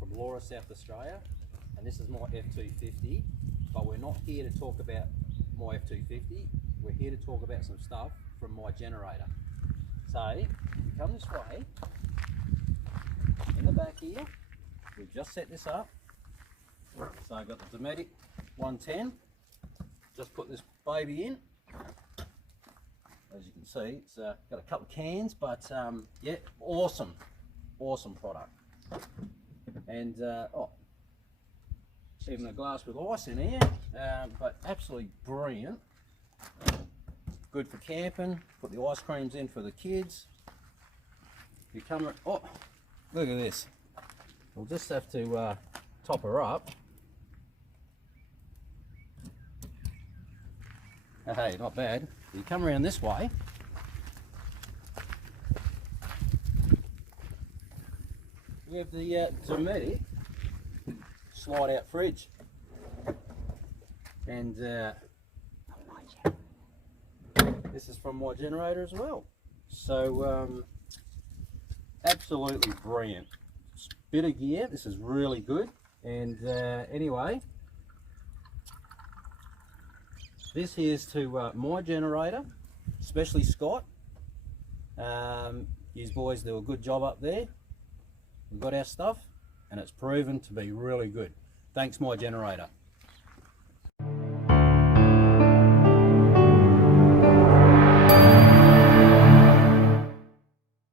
from Laura, South Australia, and this is my F250, but we're not here to talk about my F250, we're here to talk about some stuff from my generator. So, if you come this way, in the back here, we've just set this up. So I've got the Dometic 110, just put this baby in. As you can see, it's got a couple of cans, but yeah, awesome product. And even a glass with ice in here, but absolutely brilliant. Good for camping. Put the ice creams in for the kids. You come, oh, look at this. We'll just have to top her up. Hey, not bad. You come around this way. We have the Dometic slide out fridge, and this is from my generator as well. So absolutely brilliant. Bit of gear. This is really good. And anyway, this here's to my generator, especially Scott. You boys do a good job up there. We've got our stuff, and it's proven to be really good. Thanks, my generator.